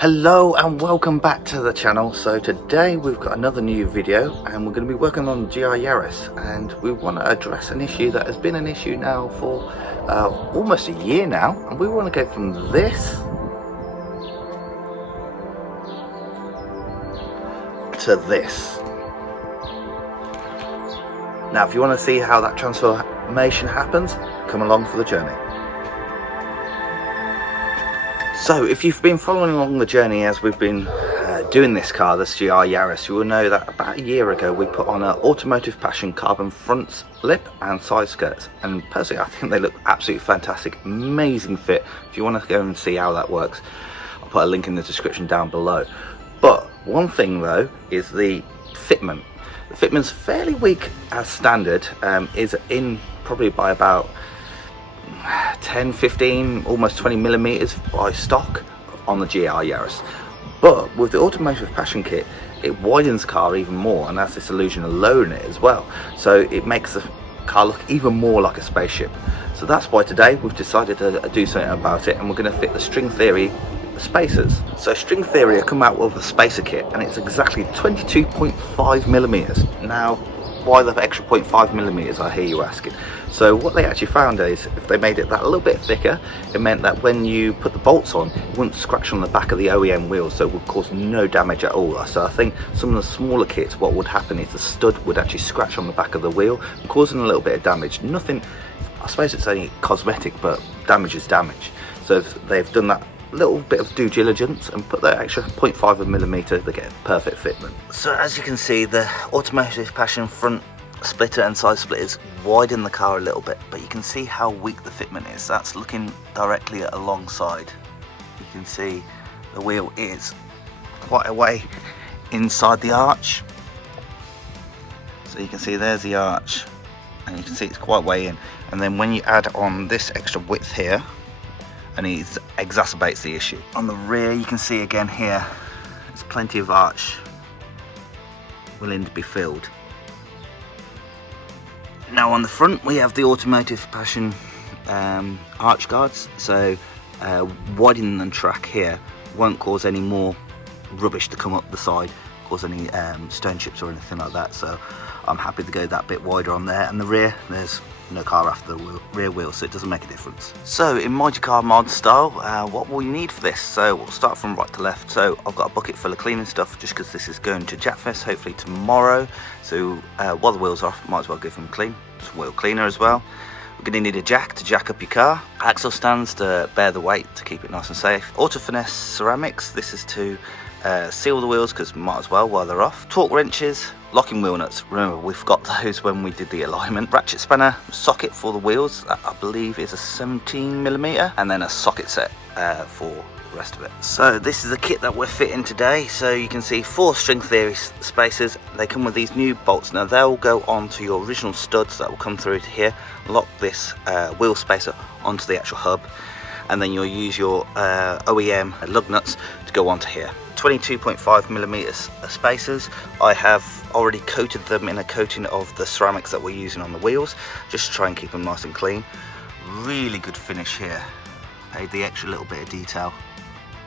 Hello and welcome back to the channel. So today we've got another new video and we're going to be working on the GR Yaris, and we want to address an issue that has been an issue now for almost a year now, and we want to go from this to this. Now if you want to see how that transformation happens, come along for the journey. So if you've been following along the journey as we've been doing this car, this GR Yaris, you will know that about a year ago we put on an Automotive Passion carbon front lip and side skirts, and personally I think they look absolutely fantastic, amazing fit. If you want to go and see how that works, I'll put a link in the description down below. But one thing though is the fitment. The fitment's fairly weak as standard, is in probably by about 10, 15, almost 20 millimeters by stock on the GR Yaris. But with the Automotive Passion kit, it widens the car even more and has this illusion of low in it as well. So it makes the car look even more like a spaceship. So that's why today we've decided to do something about it, and we're going to fit the String Theory spacers. So String Theory have come out with a spacer kit and it's exactly 22.5 millimeters. Now why the extra 0.5 millimeters, I hear you asking. So what they actually found is if they made it that a little bit thicker, it meant that when you put the bolts on, it wouldn't scratch on the back of the OEM wheels, so it would cause no damage at all. So I think some of the smaller kits, what would happen is the stud would actually scratch on the back of the wheel, causing a little bit of damage. Nothing, I suppose it's only cosmetic, but damage is damage. So if they've done that little bit of due diligence and put that extra 0.5 of a millimeter, they get a perfect fitment. So as you can see, the Automotive Passion front splitter and side splitters widen the car a little bit, but you can see how weak the fitment is. That's looking directly alongside. You can see the wheel is quite a way inside the arch. So you can see there's the arch, and you can see it's quite way in. And then when you add on this extra width here, and it exacerbates the issue. On the rear you can see again here, there's plenty of arch willing to be filled. Now on the front we have the Automotive Passion arch guards, so widening the track here won't cause any more rubbish to come up the side, cause any stone chips or anything like that, so I'm happy to go that bit wider on there. And the rear, there's no car after the rear wheel, so it doesn't make a difference. So in Mod Car mod style, what will you need for this? So we'll start from right to left. So I've got a bucket full of cleaning stuff just because this is going to Jackfest hopefully tomorrow, so while the wheels are off, might as well give them clean. Some wheel cleaner as well. We're going to need a jack to jack up your car, axle stands to bear the weight to keep it nice and safe, Auto Finesse ceramics, this is to seal the wheels because might as well while they're off, torque wrenches, locking wheel nuts, remember we've got those when we did the alignment, ratchet spanner, socket for the wheels, that I believe is a 17 millimeter, and then a socket set for the rest of it. So this is the kit that we're fitting today. So you can see 4 String Theory spacers. They come with these new bolts. Now they'll go onto your original studs that will come through to here, lock this wheel spacer onto the actual hub, and then you'll use your OEM lug nuts to go onto here. 22.5 millimeters spacers. I have already coated them in a coating of the ceramics that we're using on the wheels, just to try and keep them nice and clean. Really good finish here. Paid the extra little bit of detail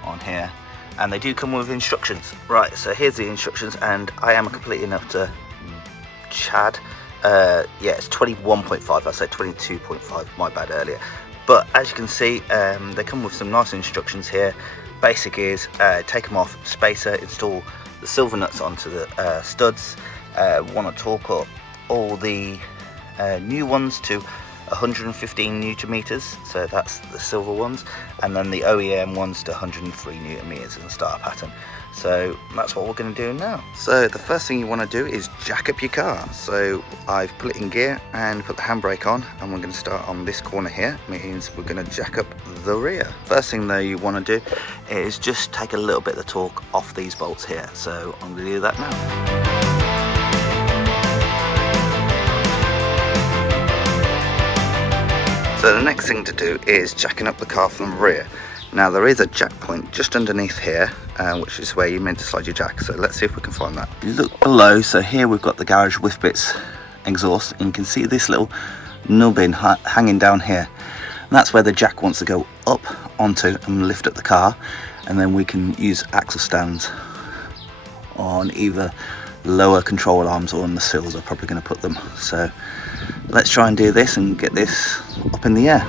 on here, and they do come with instructions. Right, so here's the instructions, and I am completely enough to Chad. Yeah, it's 21.5. I said 22.5. My bad earlier. But as you can see, they come with some nice instructions here. Basic is take them off, spacer, install the silver nuts onto the studs. Want to torque up all the new ones to 115 newton meters, so that's the silver ones, and then the OEM ones to 103 newton meters in the starter pattern. So that's what we're going to do now. So the first thing you want to do is jack up your car. So I've put it in gear and put the handbrake on, and we're going to start on this corner here. Means we're going to jack up the rear. First thing though you want to do is just take a little bit of the torque off these bolts here. So I'm going to do that now. So the next thing to do is jacking up the car from the rear. Now there is a jack point just underneath here, which is where you're meant to slide your jack. So let's see if we can find that. You look below, so here we've got the garage Whifbitz exhaust, and you can see this little nubbin hanging down here. And that's where the jack wants to go up onto and lift up the car. and then we can use axle stands on either lower control arms or on the sills. I'm probably going to put them. So let's try and do this and get this up in the air.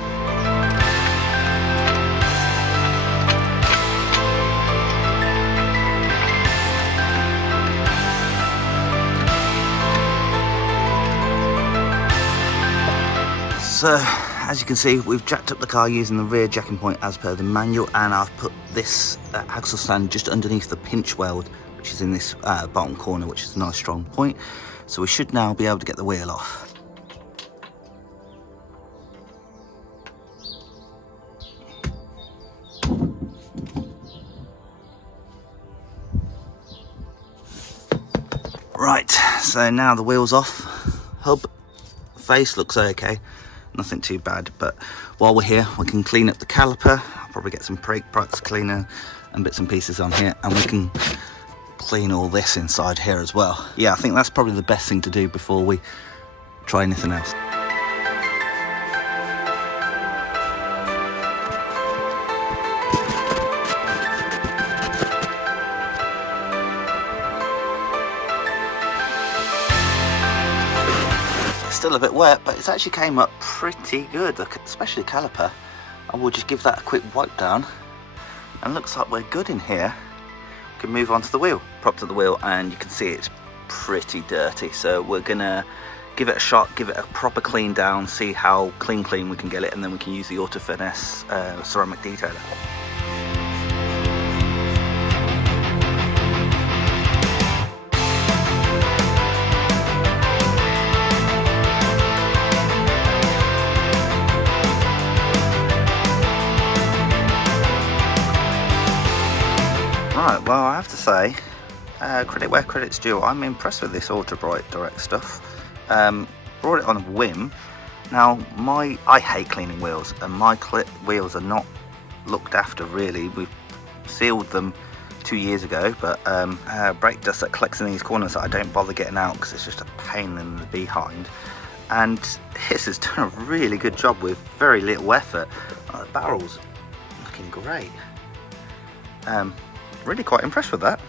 So as you can see, we've jacked up the car using the rear jacking point as per the manual, and I've put this axle stand just underneath the pinch weld, which is in this bottom corner, which is a nice strong point. So we should now be able to get the wheel off. Right, so now the wheel's off. Hub face looks okay, nothing too bad, but while we're here we can clean up the caliper. I'll probably get some brake parts cleaner and bits and pieces on here, and we can clean all this inside here as well. Yeah, I think that's probably the best thing to do before we try anything else. Still a bit wet, but it's actually came up pretty good, especially caliper. I will just give that a quick wipe down, and looks like we're good in here. We can move on to the wheel. Prop to the wheel, and you can see it's pretty dirty, so we're gonna give it a shot, give it a proper clean down, see how clean we can get it, and then we can use the Auto Finesse ceramic detailer. Right, well, I have to say, credit where credit's due. I'm impressed with this Ultra Bright Direct stuff. Brought it on a whim. Now, I hate cleaning wheels, and my wheels are not looked after really. We've sealed them 2 years ago, but brake dust that collects in these corners that I don't bother getting out because it's just a pain in the behind. And this has done a really good job with very little effort. The barrel's looking great. Really quite impressed with that.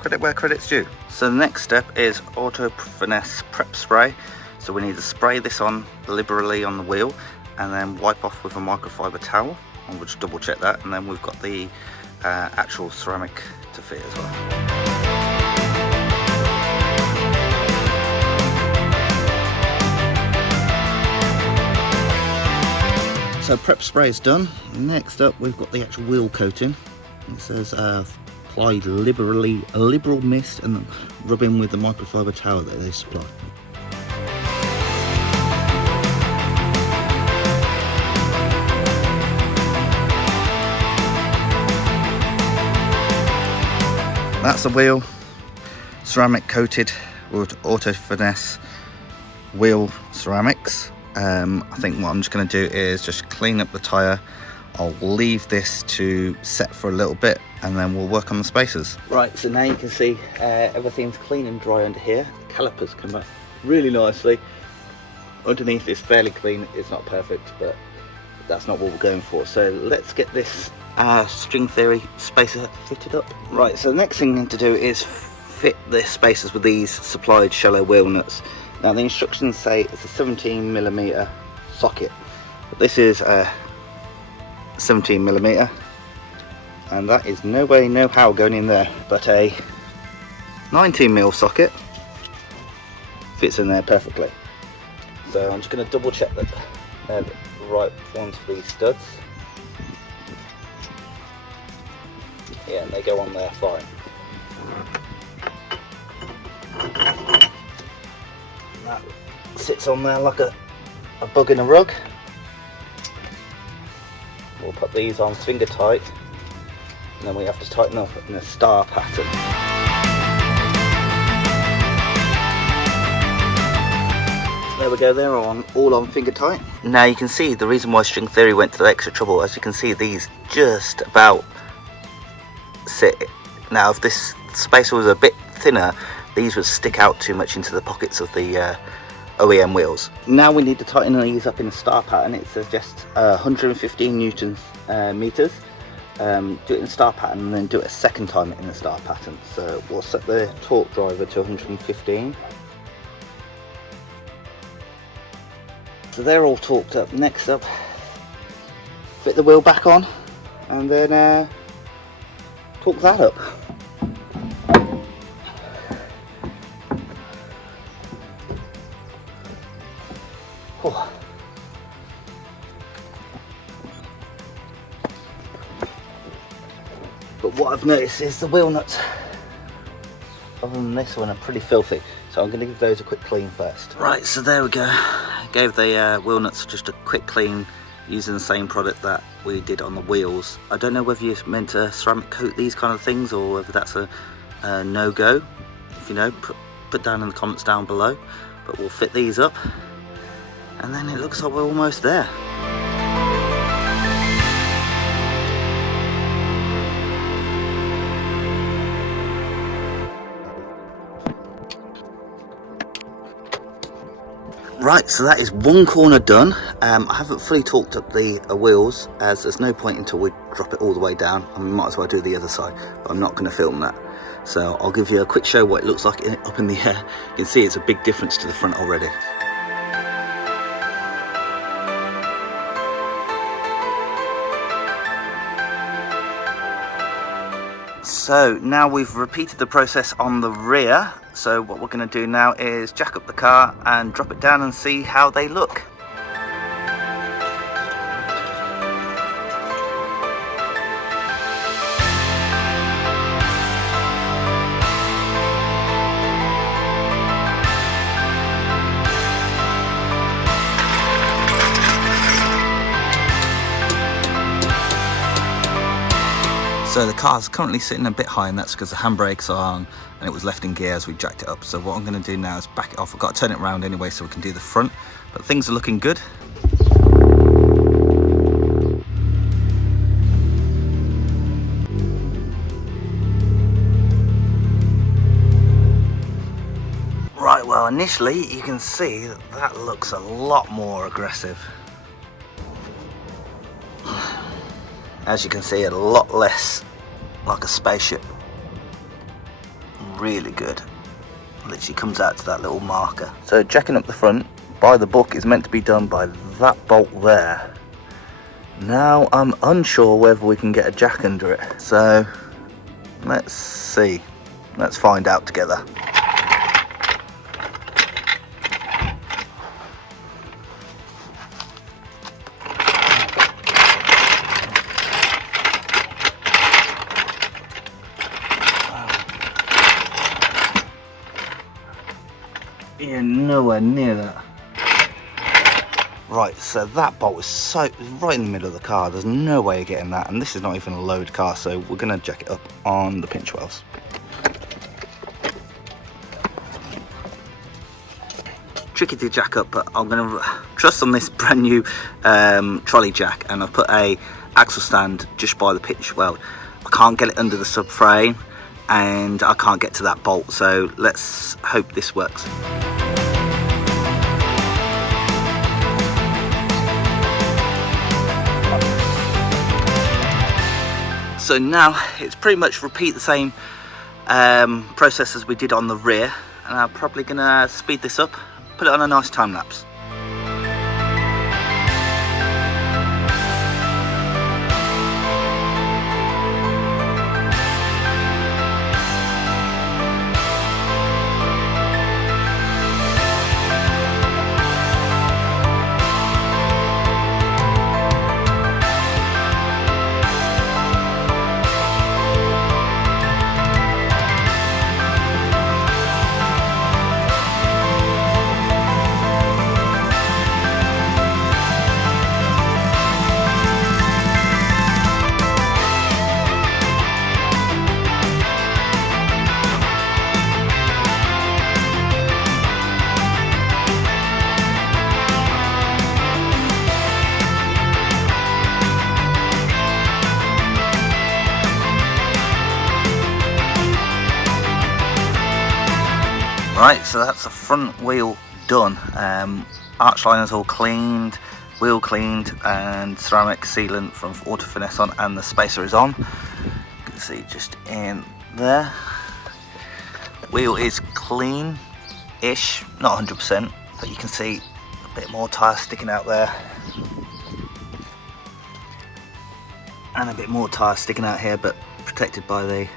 Credit where credit's due. So the next step is Auto Finesse Prep Spray. So we need to spray this on liberally on the wheel and then wipe off with a microfiber towel. And we'll just double check that, and then we've got the actual ceramic to fit as well. So prep spray is done. Next up we've got the actual wheel coating. It says apply liberally, a liberal mist, and then rub in with the microfiber towel that they supply. That's the wheel, ceramic coated with Auto Finesse wheel ceramics. I think what I'm just going to do is just clean up the tyre. I'll leave this to set for a little bit, and then we'll work on the spacers. Right, so now you can see everything's clean and dry under here. The calipers come up really nicely. Underneath is fairly clean. It's not perfect, but that's not what we're going for. So let's get this string theory spacer fitted up. Right, so the next thing we need to do is fit the spacers with these supplied shallow wheel nuts. Now the instructions say it's a 17mm socket, but this is a 17mm, and that is no way no how going in there, but a 19mm socket fits in there perfectly. So I'm just going to double check that they're the right ones for these studs. Yeah, they go on there fine. That sits on there like a bug in a rug. We'll put these on finger tight, and then we have to tighten up in a star pattern. There we go, they're all on finger tight. Now you can see the reason why string theory went to the extra trouble. As you can see, these just about sit. Now if this spacer was a bit thinner, these would stick out too much into the pockets of the OEM wheels. Now we need to tighten these up in a star pattern. It says just 115 newtons meters. do it in star pattern and then do it a second time in the star pattern. So we'll set the torque driver to 115. So they're all torqued up. Next up, fit the wheel back on and then torque that up. Oh. But what I've noticed is the wheel nuts, other than this one, are pretty filthy. So I'm going to give those a quick clean first. Right, so there we go. Gave the wheel nuts just a quick clean using the same product that we did on the wheels. I don't know whether you're meant to ceramic coat these kind of things or whether that's a no-go. If you know, put down in the comments down below. But we'll fit these up and then it looks like we're almost there. Right, so that is one corner done. I haven't fully torqued up the wheels, as there's no point until we drop it all the way down. I might as well do the other side, but I'm not going to film that. So I'll give you a quick show what it looks like up in the air. You can see it's a big difference to the front already. So now we've repeated the process on the rear. So what we're going to do now is jack up the car and drop it down and see how they look. So the car's currently sitting a bit high, and that's because the handbrakes are on and it was left in gear as we jacked it up. So what I'm going to do now is back it off. I've got to turn it around anyway so we can do the front, but things are looking good. Right, well initially you can see that that looks a lot more aggressive. As you can see, a lot less like a spaceship. Really good. Literally comes out to that little marker. So jacking up the front by the book is meant to be done by that bolt there. Now I'm unsure whether we can get a jack under it. So let's see. Let's find out together. You're nowhere near that. Right, so that bolt is so right in the middle of the car. There's no way of getting that, and this is not even a load car, so we're going to jack it up on the pinch wells. Tricky to jack up, but I'm going to trust on this brand new trolley jack, and I've put a axle stand just by the pinch weld. I can't get it under the subframe, and I can't get to that bolt, so let's hope this works. So now it's pretty much repeat the same process as we did on the rear, and I'm probably gonna speed this up, put it on a nice time lapse. Right, so that's the front wheel done. Arch liner's all cleaned, wheel cleaned and ceramic sealant from Auto Finesse on, and the spacer is on. You can see just in there. Wheel is clean-ish, not 100%, but you can see a bit more tyre sticking out there. And a bit more tyre sticking out here, but protected by the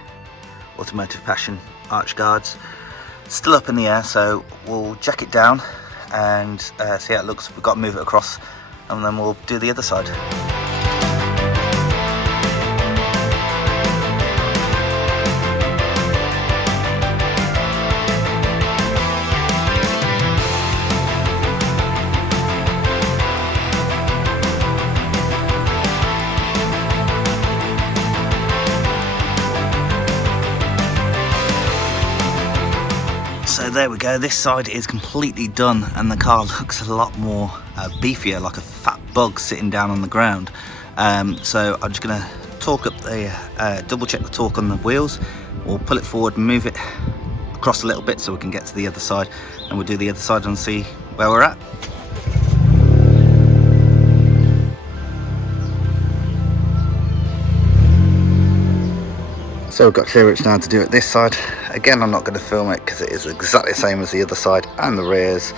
Automotive Passion arch guards. Still up in the air, so we'll jack it down and see how it looks. We've got to move it across and then we'll do the other side. So there we go, this side is completely done and the car looks a lot more beefier, like a fat bug sitting down on the ground. So I'm just going to torque up the, double check the torque on the wheels. We'll pull it forward and move it across a little bit so we can get to the other side, and we'll do the other side and see where we're at. So we've got clearance now to do it this side. Again, I'm not going to film it because it is exactly the same as the other side and the rears.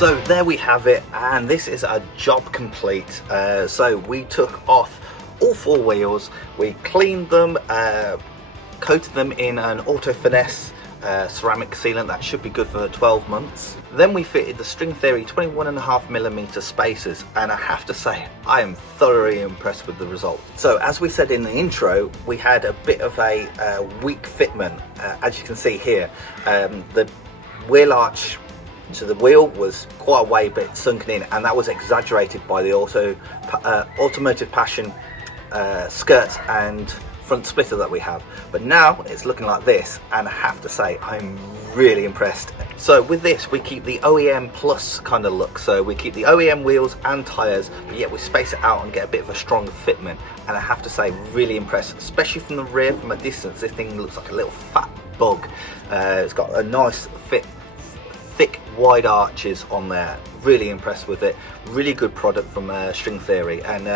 So there we have it, and this is a job complete. So we took off all four wheels, we cleaned them, coated them in an Auto Finesse ceramic sealant that should be good for 12 months. Then we fitted the String Theory 21.5mm spacers, and I have to say I am thoroughly impressed with the result. So as we said in the intro, we had a bit of a weak fitment, as you can see here. The wheel arch to the wheel was quite a way bit sunken in, and that was exaggerated by the Automotive Passion skirts and front splitter that we have. But now it's looking like this, and I have to say I'm really impressed. So with this we keep the OEM plus kind of look, so we keep the OEM wheels and tyres, but yet we space it out and get a bit of a stronger fitment, and I have to say really impressed, especially from the rear. From a distance this thing looks like a little fat bug. It's got a nice fit, thick wide arches on there. Really impressed with it. Really good product from String Theory, and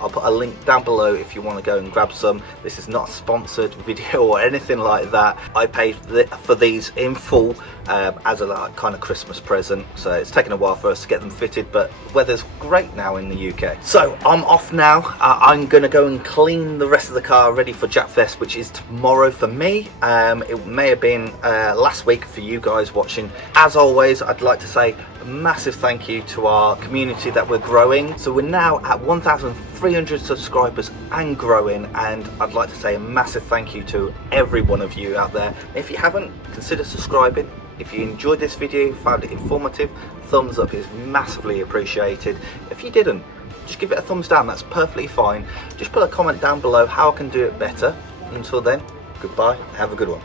I'll put a link down below if you want to go and grab some. This is not a sponsored video or anything like that. I paid for these in full as a kind of Christmas present, so it's taken a while for us to get them fitted, but weather's great now in the UK. So I'm off now. I'm going to go and clean the rest of the car ready for Japfest, which is tomorrow for me. It may have been last week for you guys watching. As always, I'd like to say a massive thank you to our community that we're growing. So we're now at 1,300 subscribers and growing, and I'd like to say a massive thank you to every one of you out there. If you haven't, consider subscribing. If you enjoyed this video, found it informative, thumbs up is massively appreciated. If you didn't, just give it a thumbs down, that's perfectly fine. Just put a comment down below how I can do it better. Until then, goodbye, have a good one.